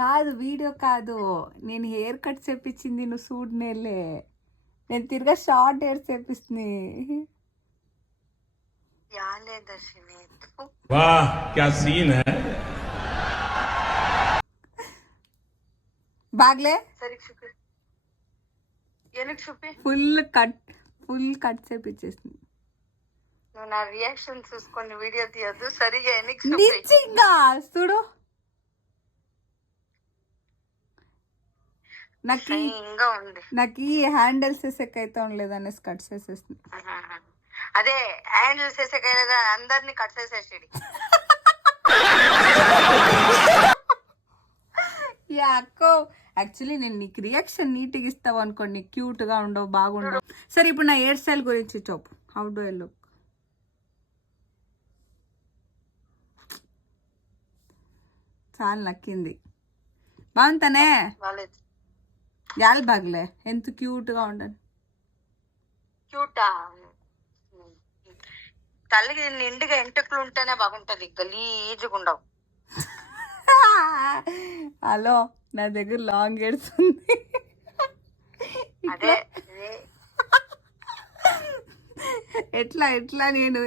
కాదు వీడియో కాదు, నేను హెయిర్ కట్ చేపించింది నువ్వు చూడనేలే. నేను తిరిగా షార్ట్ హెయిర్ చేపిస్తుంది. याले दर्शनी तू वाह क्या सीन है. బాగ్లే सरी शुक्र ఎనికి చూపి ఫుల్ కట్ చేపించేస్తుంది. నువ్వు నా రియాక్షన్ చూసుకొని వీడియో తీయద్దు, సరిగా ఎనికి చూపి. నిజంగా చూడు, నాకు ఈ హ్యాండిల్స్ వేసేకైతే ఉండలేదు అనేసి కట్ చేసేస్తుంది. అదే హ్యాండిల్స్ వేసేకైనా అందరినీ కట్ చేసేసాడు. అక్కో యాక్చువల్లీ నేను నీకు రియాక్షన్ నీట్గా ఇస్తావు అనుకోండి, క్యూట్గా ఉండవు, బాగుండవు. సరే ఇప్పుడు నా హెయిర్ స్టైల్ గురించి చెప్పు. How do I look? చాలా నక్కింది, బాగుంటానే. యాల్ బాగ్లే ఎంత క్యూట్గా ఉండను. క్యూటా? తల్లికి నిండుగా ఎంటుకలు ఉంటేనే బాగుంటది, గలీజుగా ఉండవు. హలో, నా దగ్గర లాంగ్ హెయిర్స్ ఉంది. అదే ఎట్లా నేను